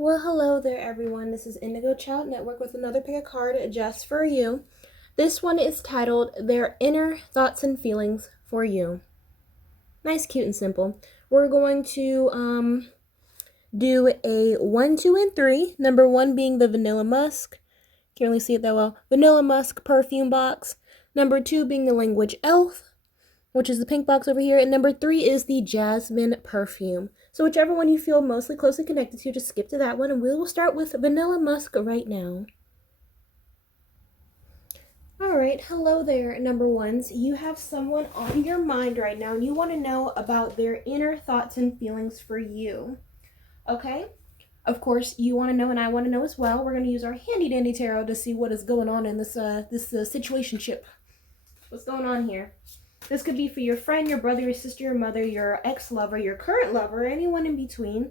Well, hello there, everyone. This is Indigo Child Network with another pick a card just for you. This one is titled Their Inner Thoughts and Feelings for You. Nice, cute, and simple. We're going to do a 1, 2, and 3. Number 1 being the Vanilla Musk. Can't really see it that well. Vanilla Musk perfume box. Number 2 being the Language Elf, which is the pink box over here. And number 3 is the Jasmine perfume. So whichever one you feel mostly closely connected to, just skip to that one. And we will start with Vanilla Musk right now. Alright, hello there, number ones. You have someone on your mind right now, and you want to know about their inner thoughts and feelings for you. Okay? Of course, you want to know, and I want to know as well. We're going to use our handy dandy tarot to see what is going on in this situationship. What's going on here? This could be for your friend, your brother, your sister, your mother, your ex-lover, your current lover, anyone in between.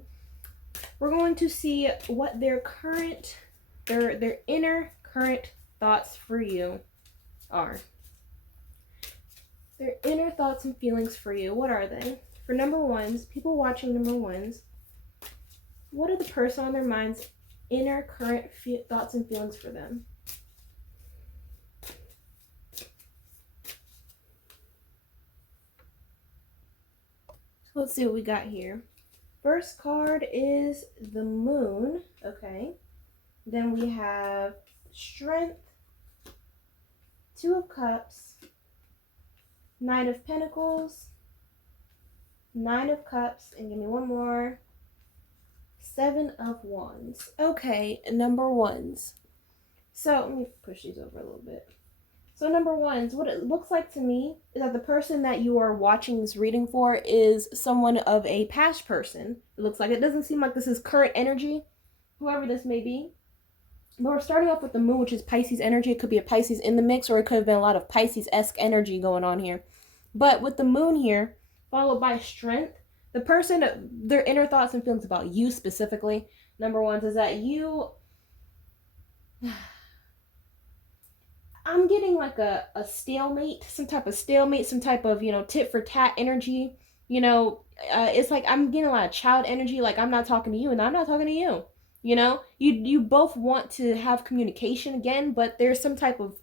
We're going to see what their inner current thoughts for you are. Their inner thoughts and feelings for you. What are they? For number ones, people watching number ones, what are the person on their mind's inner current thoughts and feelings for them? So let's see what we got here. First card is the Moon. Okay. Then we have Strength, Two of Cups, Knight of Pentacles, Nine of Cups, and give me one more, Seven of Wands. Okay, number ones. So let me push these over a little bit. So number ones, what it looks like to me is that the person that you are watching this reading for is someone of a past person. It looks like it doesn't seem like this is current energy, whoever this may be. But we're starting off with the Moon, which is Pisces energy. It could be a Pisces in the mix, or it could have been a lot of Pisces-esque energy going on here. But with the Moon here, followed by Strength, the person, their inner thoughts and feelings about you specifically, number ones, is that you... I'm getting like a stalemate, some type of stalemate, some type of, tit for tat energy. It's like I'm getting a lot of child energy, like I'm not talking to you and I'm not talking to you. You both want to have communication again, but there's some type of,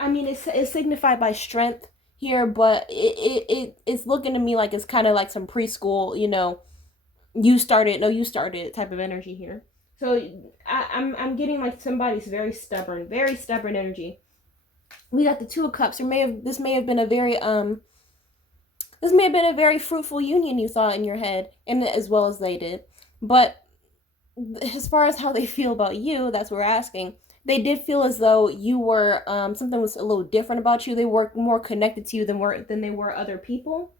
it's signified by strength here, but it's looking to me like it's kind of like some preschool, you started you type of energy here. So I'm getting like somebody's very stubborn energy. We got the Two of Cups. This may have been a very fruitful union you thought in your head, and as well as they did. But as far as how they feel about you, that's what we're asking. They did feel as though you were something was a little different about you. They were more connected to you than they were other people.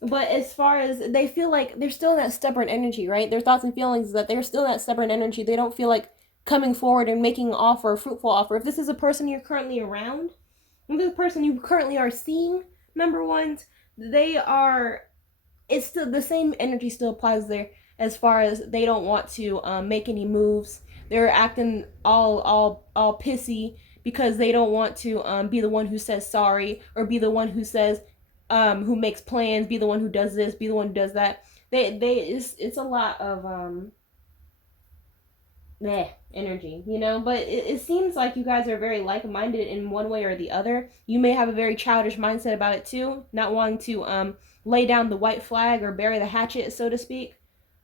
But as far as they feel like they're still in that stubborn energy, right? Their thoughts and feelings is that they're still in that stubborn energy. They don't feel like coming forward and making an offer, a fruitful offer. If this is a person you're currently around, if this is a person you currently are seeing, number ones, it's still the same energy still applies there as far as they don't want to make any moves. They're acting all pissy because they don't want to be the one who says sorry, or be the one who says, who makes plans, be the one who does this, be the one who does that. It's a lot of energy, but it seems like you guys are very like-minded in one way or the other. You may have a very childish mindset about it too, not wanting to lay down the white flag or bury the hatchet, so to speak.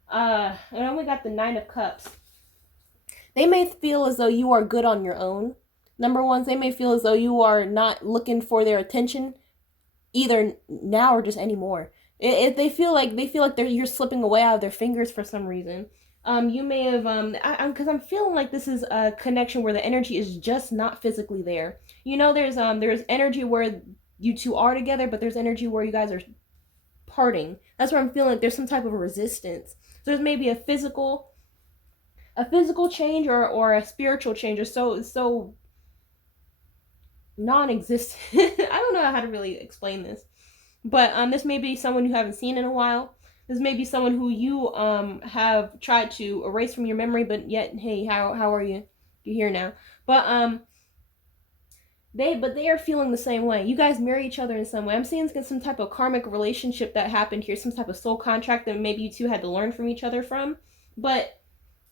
I only got the Nine of Cups. They may feel as though you are good on your own. Number ones, they may feel as though you are not looking for their attention, either now or just anymore. If they feel like you're slipping away out of their fingers for some reason. You may have because I'm feeling like this is a connection where the energy is just not physically there. There's energy where you two are together, but there's energy where you guys are parting. That's where I'm feeling like there's some type of resistance. So there's maybe a physical change or a spiritual change, or so non-existent. I don't know how to really explain this, but this may be someone you haven't seen in a while. This may be someone who you have tried to erase from your memory, but yet, hey, how are you? You're here now. But But they are feeling the same way. You guys marry each other in some way. I'm seeing some type of karmic relationship that happened here, some type of soul contract that maybe you two had to learn from each other from. But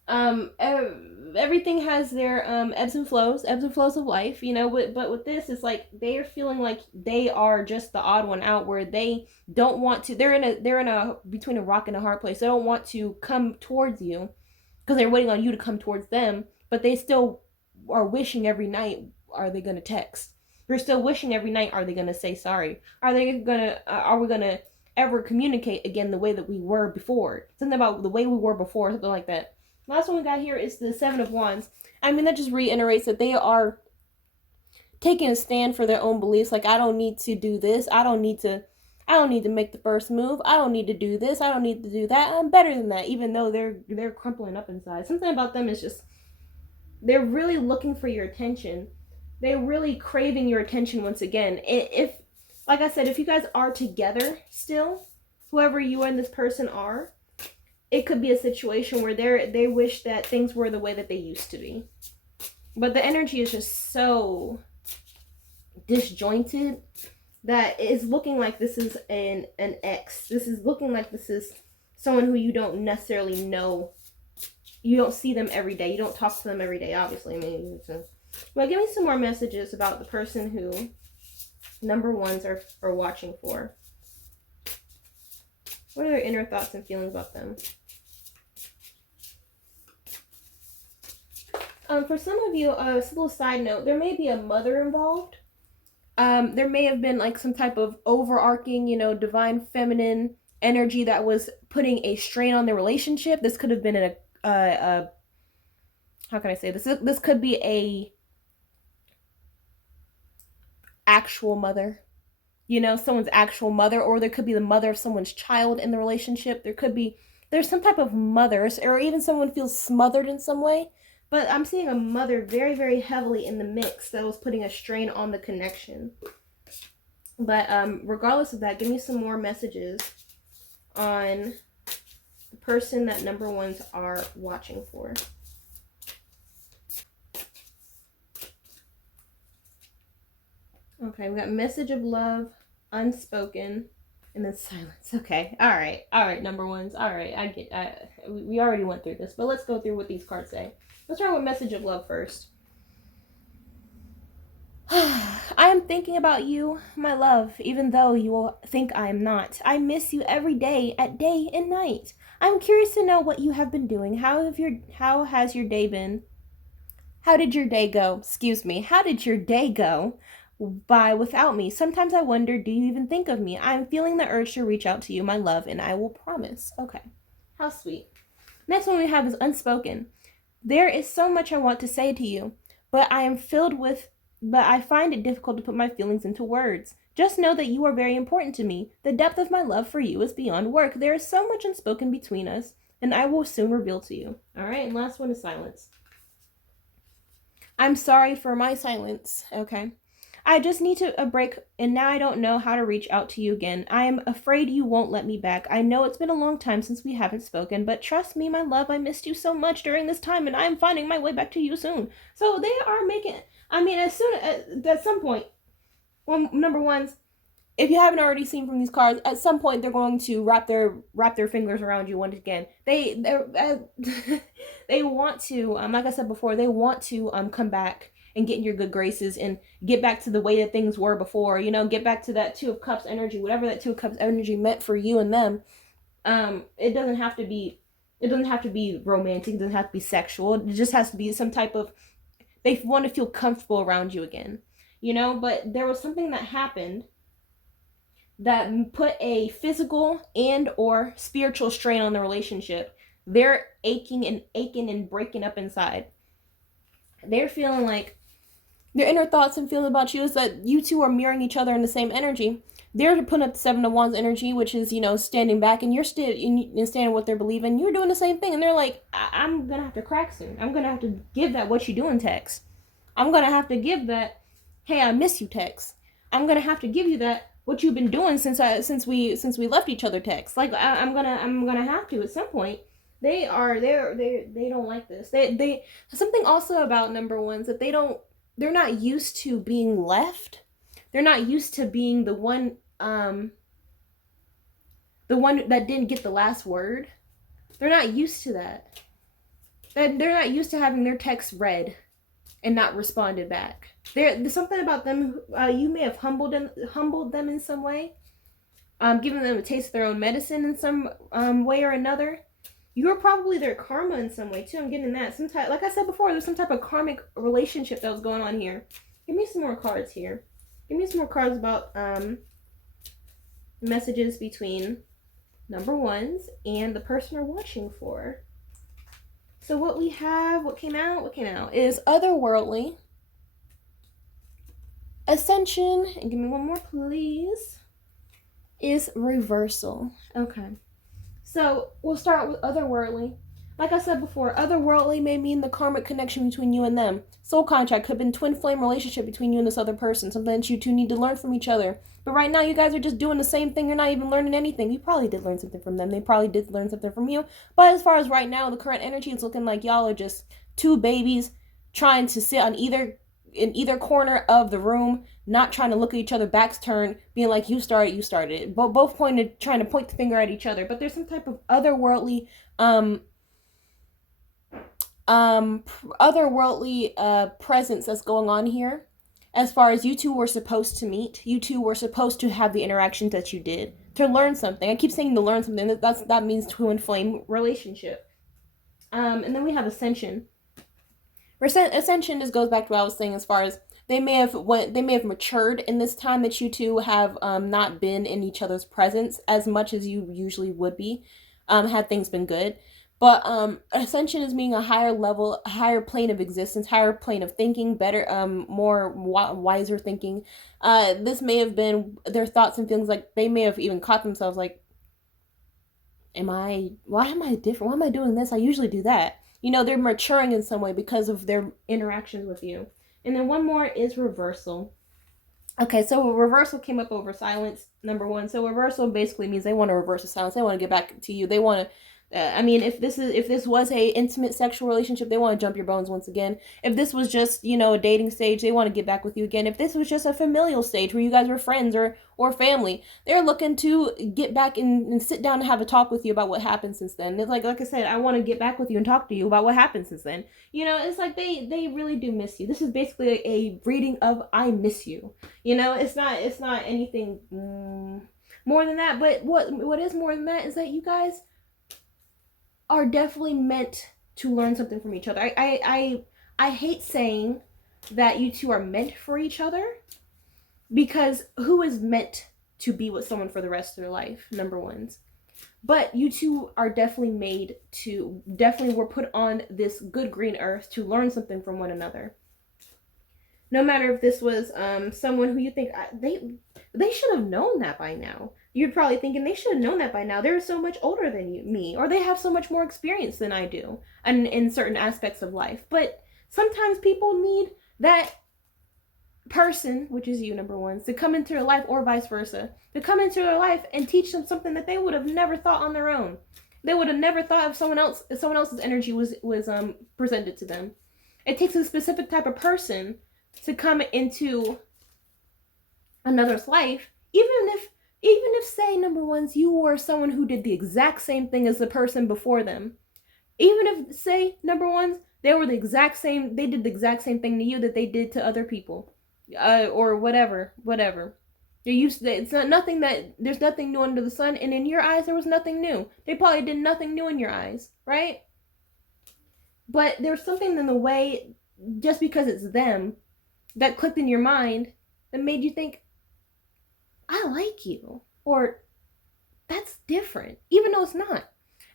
everything has their ebbs and flows of life, you know. But with this, it's like they are feeling like they are just the odd one out, where they don't want to. They're in a between a rock and a hard place. They don't want to come towards you because they're waiting on you to come towards them, but they still are wishing every night, are they going to text? They're still wishing every night, are they going to say sorry? Are we going to ever communicate again the way that we were before? Something about the way we were before, something like that. Last one we got here is the Seven of Wands. I mean, that just reiterates that they are taking a stand for their own beliefs. Like, I don't need to do this. I don't need to make the first move. I don't need to do this. I don't need to do that. I'm better than that, even though they're crumpling up inside. Something about them is just, they're really looking for your attention. They're really craving your attention once again. If, like I said, if you guys are together still, whoever you and this person are, it could be a situation where they wish that things were the way that they used to be. But the energy is just so disjointed that it's looking like this is an ex. This is looking like this is someone who you don't necessarily know. You don't see them every day. You don't talk to them every day, obviously. I mean, well, give me some more messages about the person who number ones are watching for. What are their inner thoughts and feelings about them? For some of you, a little side note, there may be a mother involved. There may have been like some type of overarching, you know, divine feminine energy that was putting a strain on the relationship. This could have been how can I say this? This could be a actual mother, you know, someone's actual mother, or there could be the mother of someone's child in the relationship. There's some type of mothers, or even someone feels smothered in some way. But I'm seeing a mother very, very heavily in the mix that was putting a strain on the connection. But regardless of that, give me some more messages on the person that number ones are watching for. Okay, we got message of love, unspoken, and then silence. Okay, all right, number ones. All right, we already went through this, but let's go through what these cards say. Let's start with message of love first. I am thinking about you, my love, even though you will think I am not. I miss you every day, at day and night. I'm curious to know what you have been doing. How has your day been? How did your day go? Excuse me. How did your day go by without me? Sometimes I wonder, do you even think of me? I am feeling the urge to reach out to you, my love, and I will promise. Okay. How sweet. Next one we have is unspoken. There is so much I want to say to you, but I find it difficult to put my feelings into words. Just know that you are very important to me. The depth of my love for you is beyond work. There is so much unspoken between us, and I will soon reveal to you. All right, and last one is silence. I'm sorry for my silence. Okay. I just need a break, and now I don't know how to reach out to you again. I am afraid you won't let me back. I know it's been a long time since we haven't spoken, but trust me, my love, I missed you so much during this time, and I am finding my way back to you soon. So they are making, I mean, at some point, well, number ones, if you haven't already seen from these cards, at some point they're going to wrap their fingers around you once again. They want to, like I said before, they want to come back and get in your good graces and get back to the way that things were before, you know, get back to that Two of Cups energy, whatever that Two of Cups energy meant for you and them. It doesn't have to be romantic, it doesn't have to be sexual. It just has to be some type of, they want to feel comfortable around you again, you know. But there was something that happened that put a physical and or spiritual strain on the relationship. They're aching and breaking up inside. They're feeling like their inner thoughts and feelings about you is that you two are mirroring each other in the same energy. They're putting up the Seven of Wands energy, which is, you know, standing back, and you're standing what they're believing. You're doing the same thing, and they're like, I'm gonna have to crack soon. I'm gonna have to give that what you doing text. I'm gonna have to give that, hey, I miss you text. I'm gonna have to give you that what you've been doing since we left each other text. Like I'm gonna have to at some point. They don't like this. They something also about number ones that they don't they're not used to being left. They're not used to being the one that didn't get the last word. They're not used to that. They're not used to having their text read and not responded back. There's something about them. You may have humbled them in some way, giving them a taste of their own medicine in some way or another. You're probably their karma in some way too. I'm getting that. Some type, like I said before, there's some type of karmic relationship that was going on here. Give me some more cards here. Give me some more cards about messages between number ones and the person you're watching for. So what we have, what came out is otherworldly, ascension, and give me one more please, is reversal. Okay. So we'll start with otherworldly. Like I said before, otherworldly may mean the karmic connection between you and them. Soul contract could have been twin flame relationship between you and this other person. Something that you two need to learn from each other. But right now you guys are just doing the same thing. You're not even learning anything. You probably did learn something from them. They probably did learn something from you. But as far as right now, the current energy is looking like y'all are just two babies trying to sit on in either corner of the room, not trying to look at each other, backs turned, being like, you started it. Both trying to point the finger at each other. But there's some type of otherworldly presence that's going on here. As far as you two were supposed to meet, you two were supposed to have the interactions that you did to learn something. I keep saying to learn something. That means twin flame relationship. And then we have ascension. Ascension just goes back to what I was saying as far as they may have matured in this time that you two have not been in each other's presence as much as you usually would be, had things been good. But ascension is being a higher level, higher plane of existence, higher plane of thinking, better, more wiser thinking. This may have been their thoughts and feelings. Like they may have even caught themselves like, why am I different? Why am I doing this? I usually do that. You know, they're maturing in some way because of their interactions with you. And then one more is reversal. Okay, so reversal came up over silence, number one. So reversal basically means they want to reverse the silence. They want to get back to you. They want to, if this was a intimate sexual relationship, they want to jump your bones once again. If this was just, a dating stage, they want to get back with you again. If this was just a familial stage where you guys were friends or family, they're looking to get back and sit down and have a talk with you about what happened since then. It's like I said, I want to get back with you and talk to you about what happened since then. It's like they really do miss you. This is basically a reading of I miss you. It's not anything more than that. But what is more than that is that you guys are definitely meant to learn something from each other. I hate saying that you two are meant for each other, because who is meant to be with someone for the rest of their life? Number ones. But you two are definitely were put on this good green earth to learn something from one another. No matter if this was someone who you think they should have known that by now. You're probably thinking they should have known that by now. They're so much older than me, or they have so much more experience than I do in certain aspects of life. But sometimes people need that person, which is you, number one, to come into their life, or vice versa, to come into their life and teach them something that they would have never thought on their own. They would have never thought if someone else's energy was presented to them. It takes a specific type of person to come into another's life, even if say, number ones, you were someone who did the exact same thing as the person before them. Even if, say, number ones, they did the exact same thing to you that they did to other people, or whatever. There's nothing new under the sun, and in your eyes there was nothing new. They probably did nothing new in your eyes, right? But there's something in the way, just because it's them, that clicked in your mind that made you think, I like you, or that's different, even though it's not. And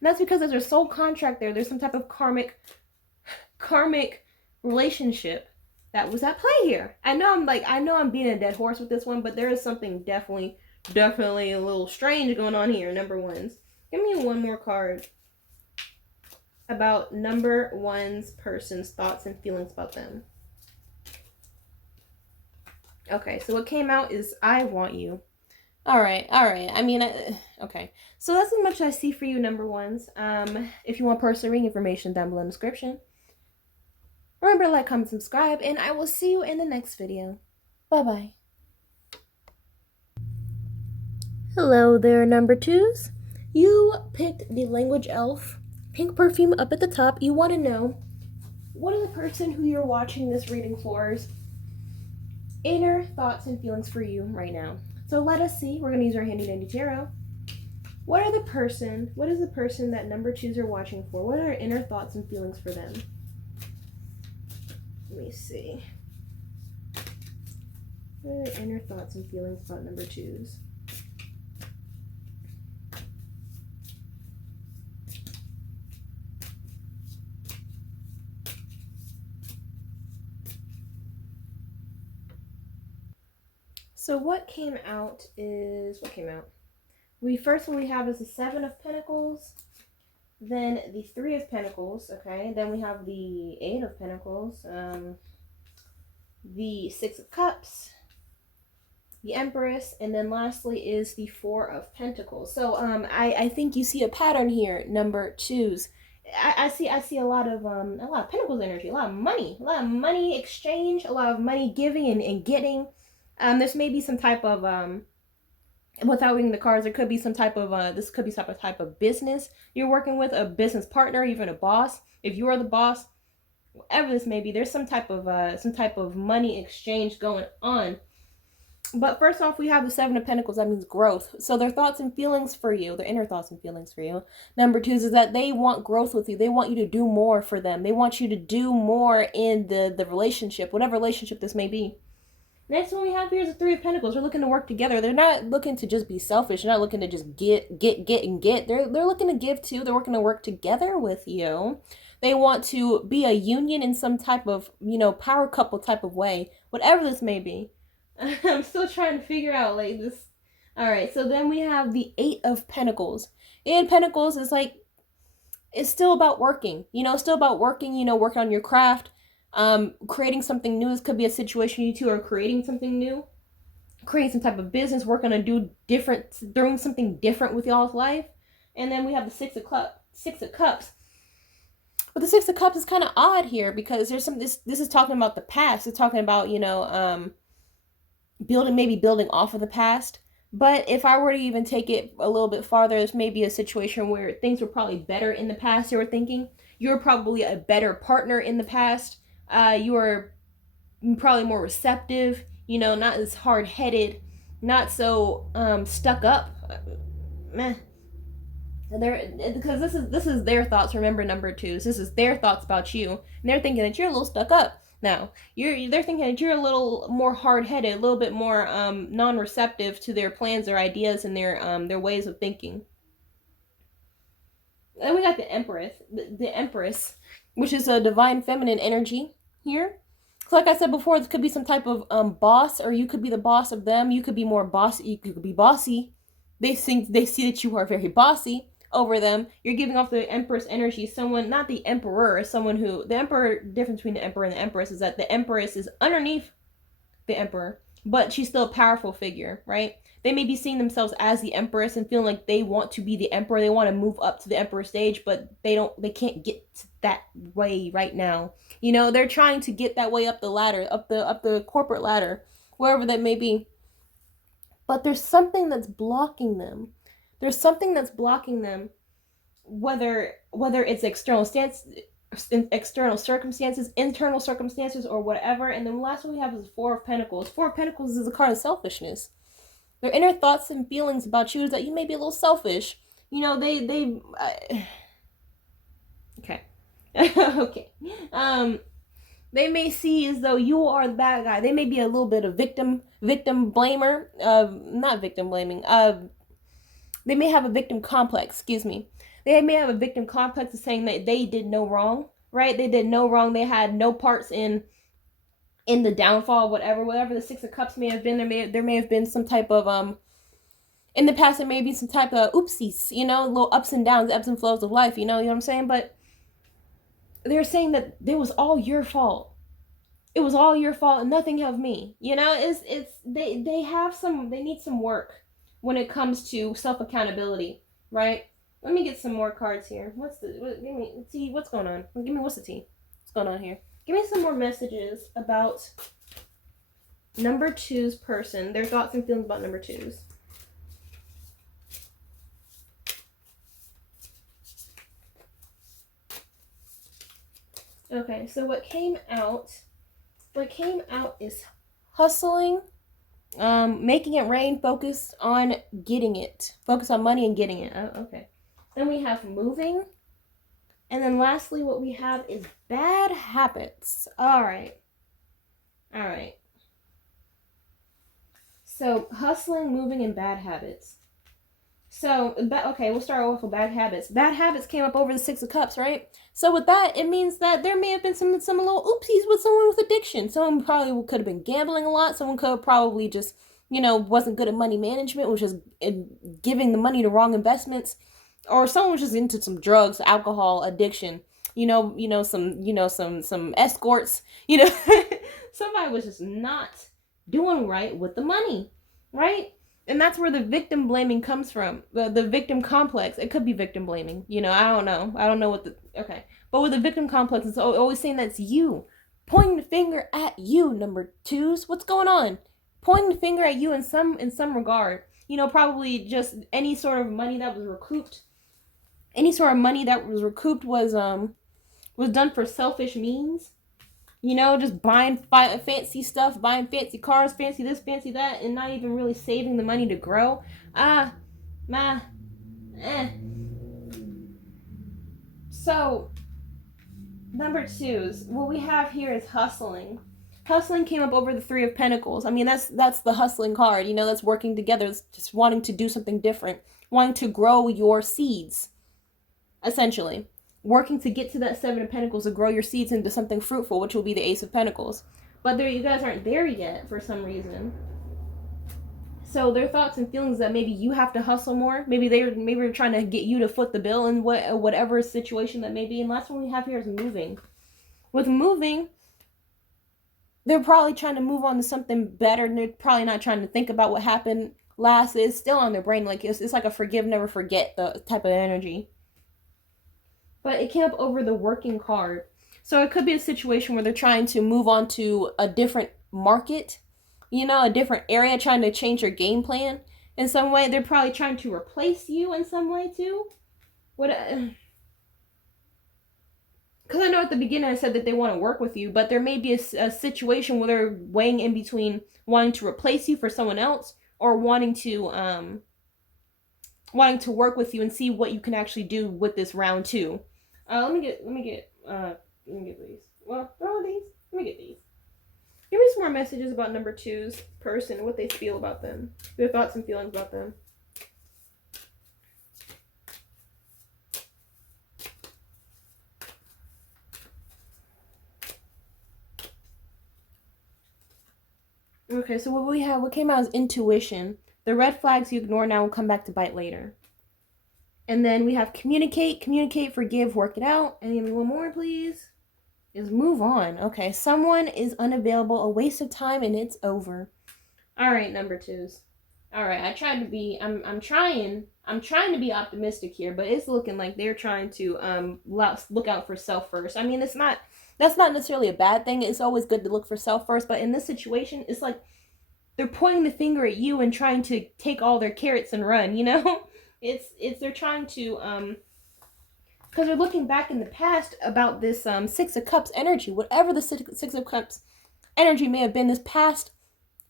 that's because there's a soul contract there. There's some type of karmic relationship that was at play here. I know I'm being a dead horse with this one, but there is something definitely a little strange going on here. Number ones. Give me one more card about number one's person's thoughts and feelings about them. Okay, so what came out is I want you. All right. I mean, okay. So that's as much as I see for you, number ones. If you want personal reading information, down below in the description. Remember to like, comment, subscribe, and I will see you in the next video. Bye-bye. Hello there, number twos. You picked the language elf, pink perfume up at the top. You want to know, what are the person who you're watching this reading for's inner thoughts and feelings for you right now? So let us see. We're going to use our handy dandy tarot. What is the person that number twos are watching for? What are inner thoughts and feelings for them? Let me see. What are the inner thoughts and feelings about number twos? So what came out? What we have is the Seven of Pentacles, then the Three of Pentacles, okay? Then we have the Eight of Pentacles, the Six of Cups, the Empress, and then lastly is the Four of Pentacles. So I think you see a pattern here, number twos. I see a lot of Pentacles energy, a lot of money exchange, a lot of money giving and getting. This may be some type of without reading the cards, there could be some type of this could be some type of business you're working with, a business partner, even a boss. If you are the boss, whatever this may be, there's some type of money exchange going on. But first off, we have the Seven of Pentacles. That means growth. So their thoughts and feelings for you, their inner thoughts and feelings for you. Number two is that they want growth with you. They want you to do more for them. They want you to do more in the relationship, whatever relationship this may be. Next one we have here is the Three of Pentacles. They're looking to work together. They're not looking to just be selfish. They're not looking to just get. They're looking to give too. They're working to work together with you. They want to be a union in some type of, power couple type of way. Whatever this may be. I'm still trying to figure out like this. All right, so then we have the Eight of Pentacles. The Eight of Pentacles is like, it's still about working. Still about working. Working on your craft. Creating something new. This could be a situation you two are creating something new, creating some type of business, working on doing something different with y'all's life. And then we have the Six of Cups. But the Six of Cups is kind of odd here because there's this is talking about the past. It's talking about building off of the past. But if I were to even take it a little bit farther, this may be a situation where things were probably better in the past. You were thinking you were probably a better partner in the past. You were probably more receptive, not as hard-headed, not so stuck up. Because this is their thoughts. Remember, number twos. This is their thoughts about you, and they're thinking that you're a little stuck up. Now they're thinking that you're a little more hard-headed, a little bit more non-receptive to their plans, their ideas, and their ways of thinking. Then we got the Empress, the Empress, which is a divine feminine energy here. So like I said before, this could be some type of boss, or you could be the boss of them. You could be more bossy. You could be bossy. They see that you are very bossy over them. You're giving off the Empress energy. Someone, not the Emperor, someone who, the Emperor, difference between the Emperor and the Empress is that the Empress is underneath the Emperor, but she's still a powerful figure, right? They may be seeing themselves as the Empress and feeling like they want to be the Emperor. They want to move up to the Emperor stage, but they can't get that way right now. They're trying to get that way up the ladder, up the corporate ladder, wherever that may be. But there's something that's blocking them. There's something that's blocking them, whether it's external circumstances, internal circumstances, or whatever. And then the last one we have is the Four of Pentacles. Four of Pentacles is a card of selfishness. Their inner thoughts and feelings about you is that you may be a little selfish. Okay. Okay. They may see as though you are the bad guy. They may be a little bit of victim blamer. Not victim blaming. They may have a victim complex. Excuse me. They may have a victim complex of saying that they did no wrong. Right? They did no wrong. They had no parts in the downfall, whatever the Six of Cups may have been. There may have been some type of in the past, there may be some type of oopsies, little ups and downs, ebbs and flows of life, you know what I'm saying? But they're saying that it was all your fault. It was all your fault and nothing of me. They need some work when it comes to self-accountability, right? Let me get some more cards here. What's the tea? What's going on? Give me what's the tea? What's going on here? Give me some more messages about number two's person, their thoughts and feelings about number twos. Okay, so what came out is hustling, making it rain, focused on getting it. Focus on money and getting it. Oh, okay. Then we have moving. And then lastly, what we have is bad habits. All right. So hustling, moving, and bad habits. So, okay, we'll start off with bad habits. Bad habits came up over the Six of Cups, right? So with that, it means that there may have been some little oopsies with someone with addiction. Someone probably could have been gambling a lot. Someone could have probably just, wasn't good at money management, which is giving the money to wrong investments. Or someone was just into some drugs, alcohol, addiction. Some escorts. Somebody was just not doing right with the money, right? And that's where the victim blaming comes from. The victim complex. It could be victim blaming. I don't know. I don't know what okay. But with the victim complex, it's always saying that's you. Pointing the finger at you, number twos. What's going on? Pointing the finger at you in some regard. Probably just any sort of money that was recouped. Any sort of money that was recouped was done for selfish means. Just buying fancy stuff, buying fancy cars, fancy this, fancy that, and not even really saving the money to grow. So, number twos, what we have here is hustling. Hustling came up over the Three of Pentacles. I mean, that's the hustling card, that's working together, it's just wanting to do something different, wanting to grow your seeds, essentially. Working to get to that Seven of Pentacles to grow your seeds into something fruitful, which will be the Ace of Pentacles. But you guys aren't there yet for some reason. So their thoughts and feelings that maybe you have to hustle more. Maybe they're trying to get you to foot the bill in whatever situation that may be. And last one we have here is moving. With moving, they're probably trying to move on to something better. And they're probably not trying to think about what happened last. It's still on their brain. Like it's like a forgive, never forget the type of energy. But it came up over the working card. So it could be a situation where they're trying to move on to a different market, a different area, trying to change your game plan in some way. They're probably trying to replace you in some way too. Because I know at the beginning I said that they want to work with you, but there may be a situation where they're weighing in between wanting to replace you for someone else or wanting to work with you and see what you can actually do with this round two. Let me get these. Well, throw these. Let me get these. Give me some more messages about number two's person, what they feel about them, their thoughts and feelings about them. Okay, so what came out is intuition. The red flags you ignore now will come back to bite later. And then we have communicate, forgive, work it out. And give me one more, please. Is move on. Okay, someone is unavailable, a waste of time, and it's over. All right, number twos. All right, I'm trying to be optimistic here, but it's looking like they're trying to look out for self first. I mean, that's not necessarily a bad thing. It's always good to look for self first, but in this situation, it's like they're pointing the finger at you and trying to take all their carrots and run, It's they're trying to because they're looking back in the past about this Six of Cups energy, whatever the Six of Cups energy may have been, this past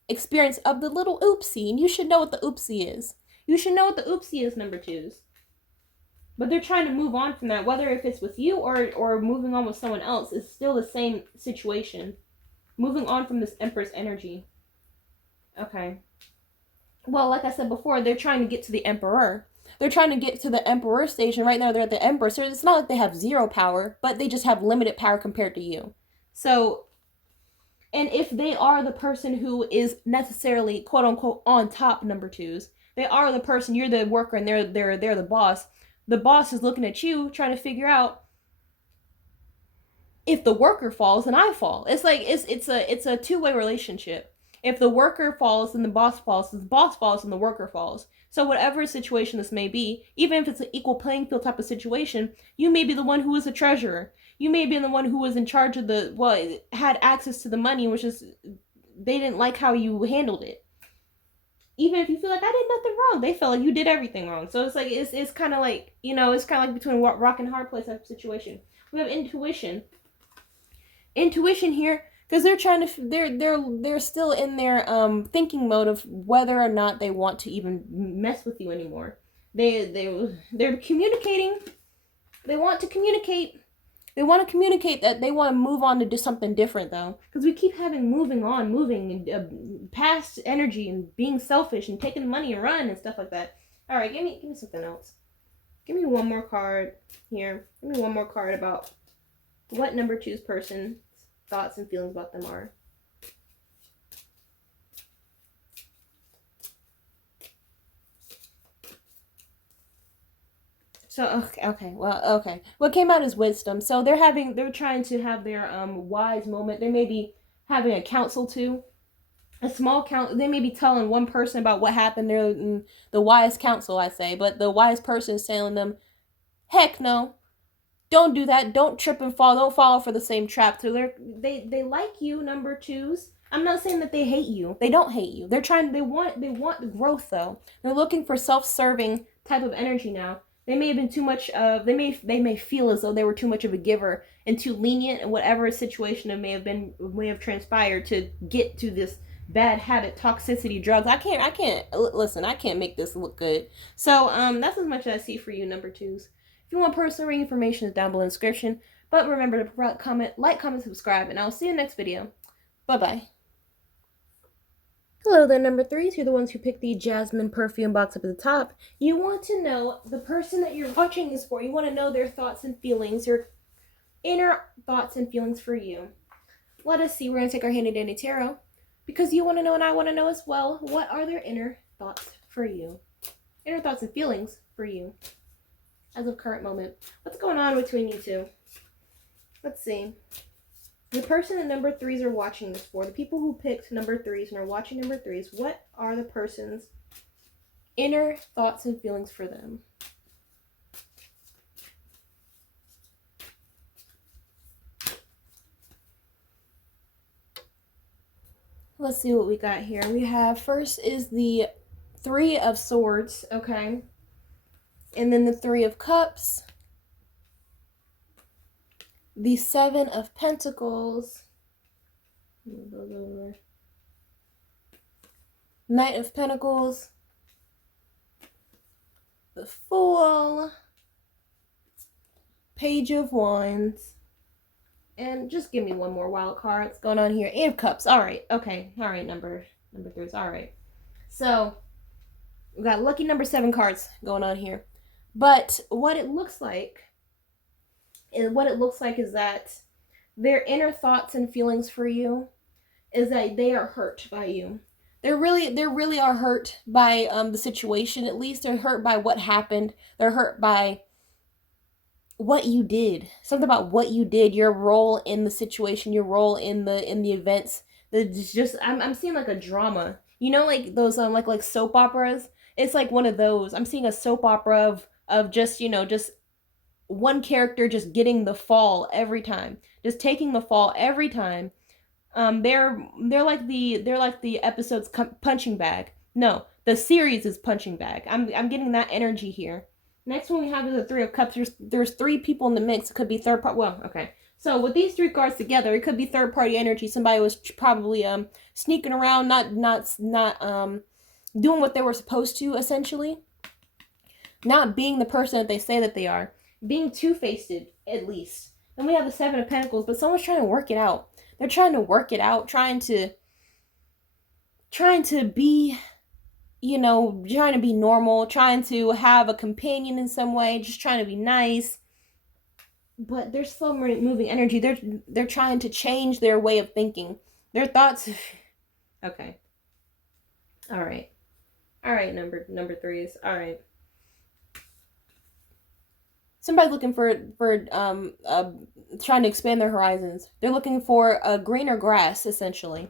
experience of the little oopsie, and you should know what the oopsie is. You should know what the oopsie is, number twos. But they're trying to move on from that, whether if it's with you or moving on with someone else, it's still the same situation. Moving on from this Empress energy. Okay. Well, like I said before, they're trying to get to the Emperor. They're trying to get to the Emperor stage, and right now they're at the Empress. So it's not like they have zero power, but they just have limited power compared to you. So, and if they are the person who is necessarily, quote unquote, on top, number twos, they are the person, you're the worker, and they're the boss. The boss is looking at you, trying to figure out if the worker falls, then I fall. It's like it's a two-way relationship. If the worker falls, then the boss falls. If the boss falls, then the worker falls. So whatever situation this may be, even if it's an equal playing field type of situation, you may be the one who was a treasurer. You may be the one who was in charge of had access to the money, which is, they didn't like how you handled it. Even if you feel like I did nothing wrong, they felt like you did everything wrong. So it's like, it's kind of like, it's kind of like between rock and hard place type of situation. We have intuition here, because they're trying to, they're still in their thinking mode of whether or not they want to even mess with you anymore. They're communicating. They want to communicate. They want to communicate that they want to move on to do something different, though, because we keep having moving and past energy and being selfish and taking money and run and stuff like that. All right, give me something else. Give me one more card here. Give me one more card about what number 2's person's thoughts and feelings about them are. So okay. What came out is wisdom. So they're trying to have their wise moment. They may be having a council too, a small council. They may be telling one person about what happened. They're in the wise council, I say, but the wise person is telling them, "Heck no, don't do that. Don't trip and fall. Don't fall for the same trap." So they like you, number 2's. I'm not saying that they hate you. They don't hate you. They want the growth though. They're looking for self-serving type of energy now. They may have been too much of, they may feel as though they were too much of a giver and too lenient in whatever situation it may have transpired to get to this bad habit, toxicity, drugs. I can't make this look good. So that's as much as I see for you, number 2's. If you want personal reading information, is down below in the description. But remember to comment, subscribe, and I'll see you in the next video. Bye-bye. Hello there, number 3's. You're the ones who picked the Jasmine perfume box up at the top. You want to know the person that you're watching this for. You want to know their thoughts and feelings, your inner thoughts and feelings for you. Let us see. We're going to take our handy dandy tarot, because you want to know and I want to know as well. What are their inner thoughts for you? Inner thoughts and feelings for you as of current moment. What's going on between you two? Let's see. The person that number 3's are watching this for, the people who picked number 3's and are watching number 3's, what are the person's inner thoughts and feelings for them? Let's see what we got here. We have, first is the 3 of Swords, okay? And then the 3 of Cups. The 7 of Pentacles. Move those over. Knight of Pentacles. The Fool. Page of Wands. And just give me one more wild card. What's going on here? 8 of Cups. All right. Okay. All right, number 3's. All right. So, we got lucky number 7 cards going on here. But what it looks like is that their inner thoughts and feelings for you is that they are hurt by you. They really are hurt by the situation. At least they're hurt by what happened. They're hurt by what you did. Something about what you did, your role in the situation, your role in the events. It's just, I'm seeing like a drama. You know, like those like soap operas. It's like one of those. I'm seeing a soap opera of just, just one character just getting the fall every time, just taking the fall every time. They're like the episode's punching bag. No, the series is punching bag. I'm getting that energy here. Next one we have is the 3 of Cups. There's 3 people in the mix. It could be third party. Well, okay. So with these 3 cards together, it could be third party energy. Somebody was probably sneaking around, not doing what they were supposed to, essentially. Not being the person that they say that they are. Being two-faced, at least. Then we have the 7 of Pentacles, but someone's trying to work it out. They're trying to work it out, trying to be, trying to be normal, trying to have a companion in some way, just trying to be nice. But there's slow moving energy. They're trying to change their way of thinking. Their thoughts. Okay. All right. Number 3's. All right. Somebody's looking for trying to expand their horizons. They're looking for a greener grass, essentially.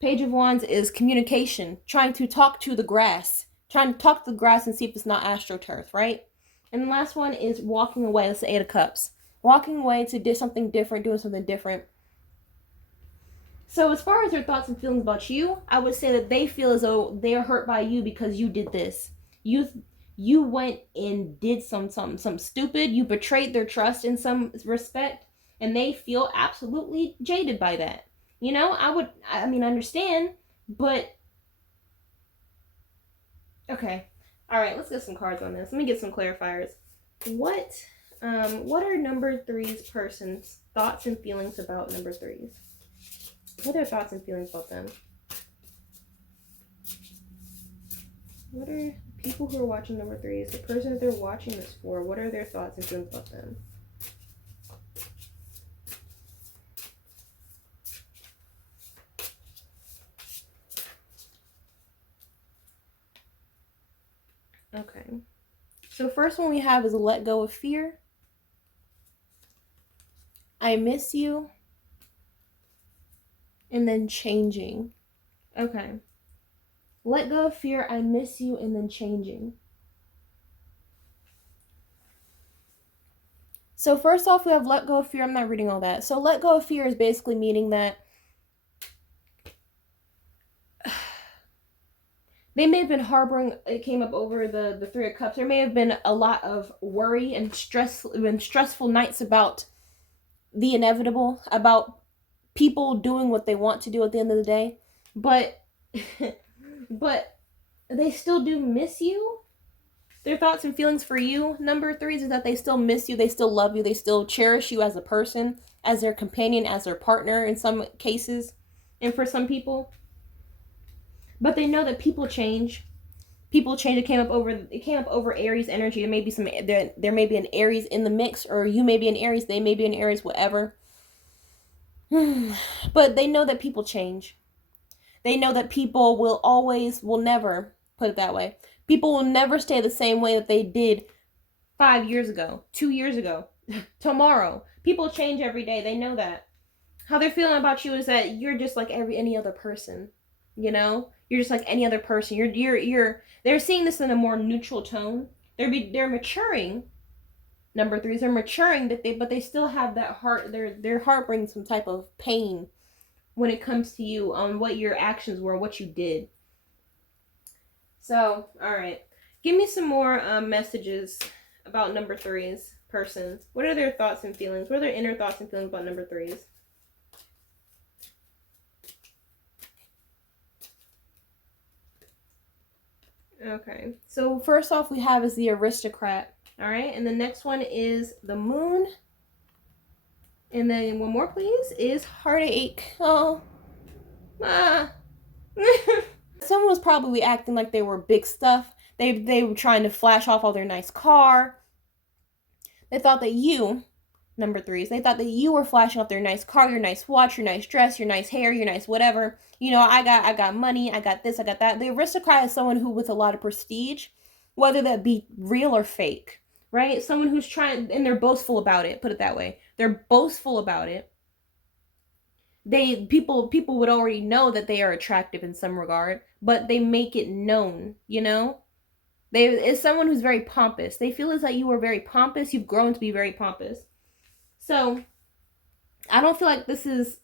Page of Wands is communication, trying to talk to the grass, trying to talk to the grass and see if it's not astroturf, right? And the last one is walking away. That's the Eight of Cups. Walking away to do something different, doing something different. So as far as their thoughts and feelings about you, I would say that they feel as though they are hurt by you because you did this. You went and did something stupid. You betrayed their trust in some respect, and they feel absolutely jaded by that. You know, I understand, but okay. All right, let's get some cards on this. Let me get some clarifiers. What are number three's person's thoughts and feelings about number threes? What are their thoughts and feelings about them? What are people who are watching number threes, the person that they're watching this for, what are their thoughts and feelings about them? Okay. So first one we have is let go of fear. I miss you. And then changing. Okay. Let go of fear, I miss you, and then changing. So first off, we have let go of fear. I'm not reading all that. So let go of fear is basically meaning that they may have been harboring, it came up over the Three of Cups, there may have been a lot of worry and stressful nights about the inevitable, about people doing what they want to do at the end of the day. But they still do miss you. Their thoughts and feelings for you, number threes, is that they still miss you, they still love you, they still cherish you as a person, as their companion, as their partner in some cases, and for some people. But they know that people change. People change. It came up over Aries energy. There may be an Aries in the mix, or you may be an Aries, they may be an Aries, whatever. But they know that people change. They know that people will never, put it that way, people will never stay the same way that they did 5 years ago, 2 years ago, tomorrow. People change every day. They know that. How they're feeling about you is that you're just like any other person. You know, you're just like any other person. They're seeing this in a more neutral tone. They're maturing. Number threes are maturing, but they still have that heart. Their heart brings some type of pain when it comes to you on what your actions were, what you did. So, all right, give me some more messages about number threes person. What are their thoughts and feelings? What are their inner thoughts and feelings about number threes? Okay, so first off we have is the aristocrat. All right, and the next one is the moon. And then one more, please, is heartache. Oh, Someone was probably acting like they were big stuff. They were trying to flash off all their nice car. They thought that you, number threes, they thought that you were flashing off their nice car, your nice watch, your nice dress, your nice hair, your nice whatever. You know, I got money, I got this, I got that. The aristocrat is someone who with a lot of prestige, whether that be real or fake, right? Someone who's trying, and they're boastful about it, put it that way. They're boastful about it. People would already know that they are attractive in some regard, but they make it known, you know? It's someone who's very pompous. They feel as though you are very pompous. You've grown to be very pompous. So, I don't feel like this is,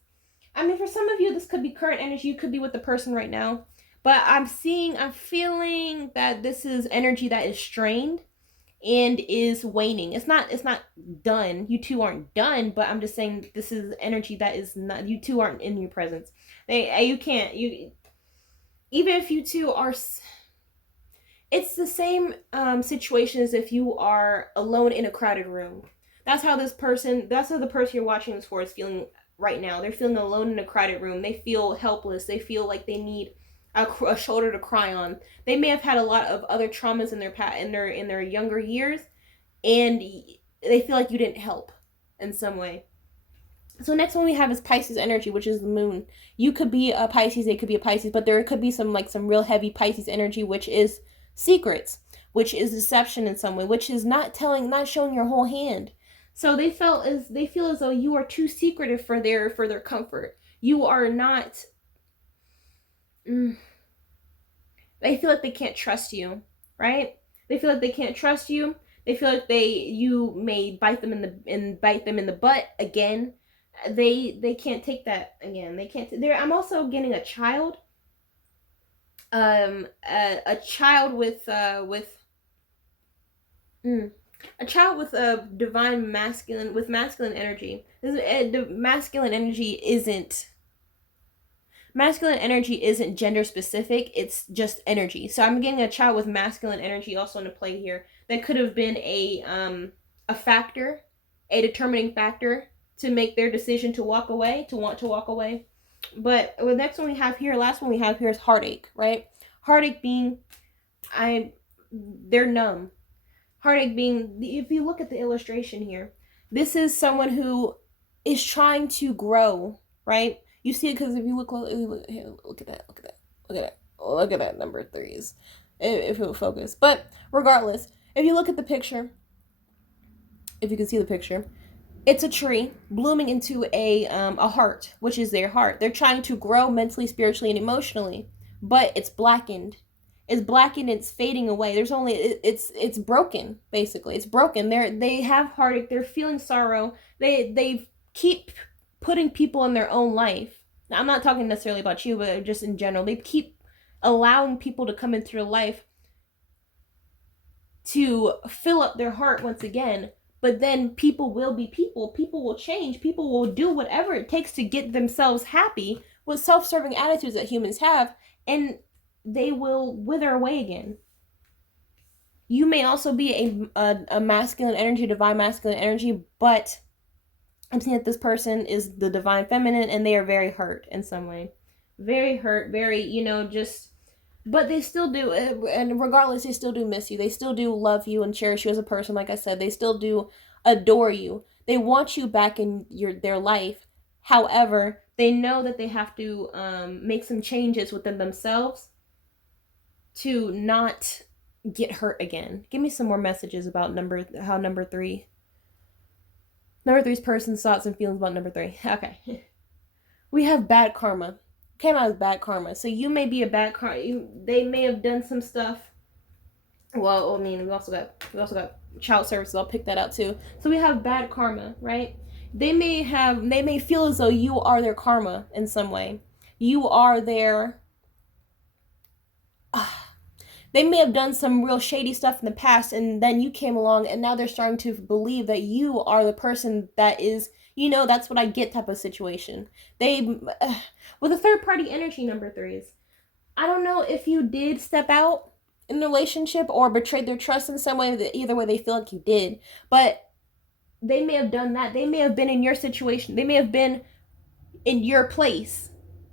for some of you, this could be current energy. You could be with the person right now. But I'm feeling that this is energy that is strained and is waning. It's not done. You two aren't done, but I'm just saying this is energy that is not, you two aren't in your presence. Even if you two are, it's the same situation as if you are alone in a crowded room. That's how the person you're watching this for is feeling right now. They're feeling alone in a crowded room. They feel helpless. They feel like they need a shoulder to cry on. They may have had a lot of other traumas in their younger years, and they feel like you didn't help in some way. So next one we have is Pisces energy, which is the moon. You could be a Pisces, they could be a Pisces, but there could be some real heavy Pisces energy, which is secrets, which is deception in some way, which is not showing your whole hand. So they feel as though you are too secretive for their comfort. You are not they feel like they can't trust you, right? They feel like they can't trust you. They feel like you may bite them in the butt again. They can't take that again. They can't. There. I'm also getting a child. A child mm, a child with a divine masculine energy. Masculine energy isn't gender specific, it's just energy. So I'm getting a child with masculine energy also into play here. That could have been a factor, a determining factor to make their decision to walk away, to want to walk away. But the next one we have here, last one we have here is heartache, right? Heartache being they're numb. Heartache being, if you look at the illustration here, this is someone who is trying to grow, right? You see it because if you look at that, look at that number threes, if it will focus. But regardless, if you look at the picture, if you can see the picture, it's a tree blooming into a heart, which is their heart. They're trying to grow mentally, spiritually, and emotionally, but it's blackened. It's blackened. It's fading away. There's only it's broken. Basically, it's broken. They have heartache. They're feeling sorrow. They keep putting people in their own life. Now, I'm not talking necessarily about you, but just in general. They keep allowing people to come into their life to fill up their heart once again. But then people will be people. People will change. People will do whatever it takes to get themselves happy with self-serving attitudes that humans have, and they will wither away again. You may also be a masculine energy, divine masculine energy, but I'm seeing that this person is the divine feminine, and they are very hurt in some way. Very hurt, very, just... But they still do, and regardless, they still do miss you. They still do love you and cherish you as a person, like I said. They still do adore you. They want you back in their life. However, they know that they have to make some changes within themselves to not get hurt again. Give me some more messages about number three's person's thoughts and feelings about number three. Okay. We have bad karma. Came out as bad karma. So you may be a bad karma. They may have done some stuff. Well, I mean, we also got child services. I'll pick that out too. So we have bad karma, right? They may feel as though you are their karma in some way. You are their... They may have done some real shady stuff in the past, and then you came along, and now they're starting to believe that you are the person that is, that's what I get type of situation. With a third-party energy, number threes, I don't know if you did step out in the relationship or betrayed their trust in some way. Either way, they feel like you did, but they may have done that. They may have been in your situation. They may have been in your place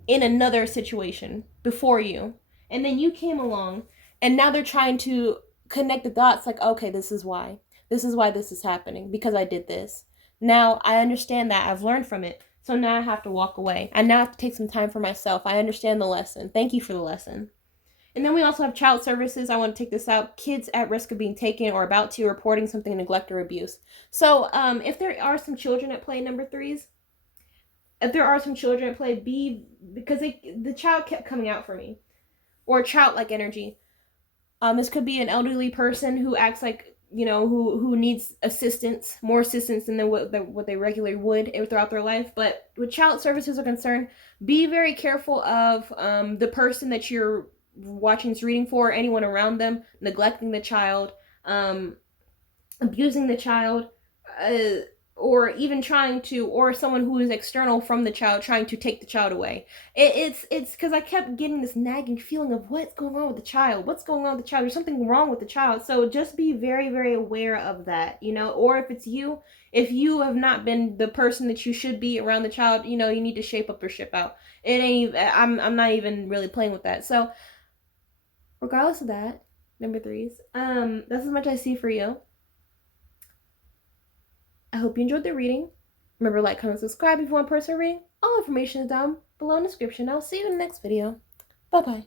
in another situation before you, and then you came along. And now they're trying to connect the dots like, okay, this is why this is happening, because I did this. Now I understand that. I've learned from it. So now I have to walk away. I now have to take some time for myself. I understand the lesson. Thank you for the lesson. And then we also have child services. I want to take this out. Kids at risk of being taken or about to, reporting something, neglect or abuse. So if there are some children at play, number threes, because the child kept coming out for me. Or childlike energy. This could be an elderly person who acts like, who needs assistance, more assistance than what they regularly would throughout their life. But with child services are concerned, be very careful of the person that you're watching this reading for, anyone around them, neglecting the child, abusing the child, or even or someone who is external from the child trying to take the child away. It's because I kept getting this nagging feeling of what's going on with the child. There's something wrong with the child. So just be very, very aware of that, or if you have not been the person that you should be around the child, you need to shape up or ship out. I'm not even really playing with that. So regardless of that, number threes, that's as much I see for you. I hope you enjoyed the reading. Remember, like, comment, subscribe if you want personal reading. All information is down below in the description. I'll see you in the next video. Bye-bye.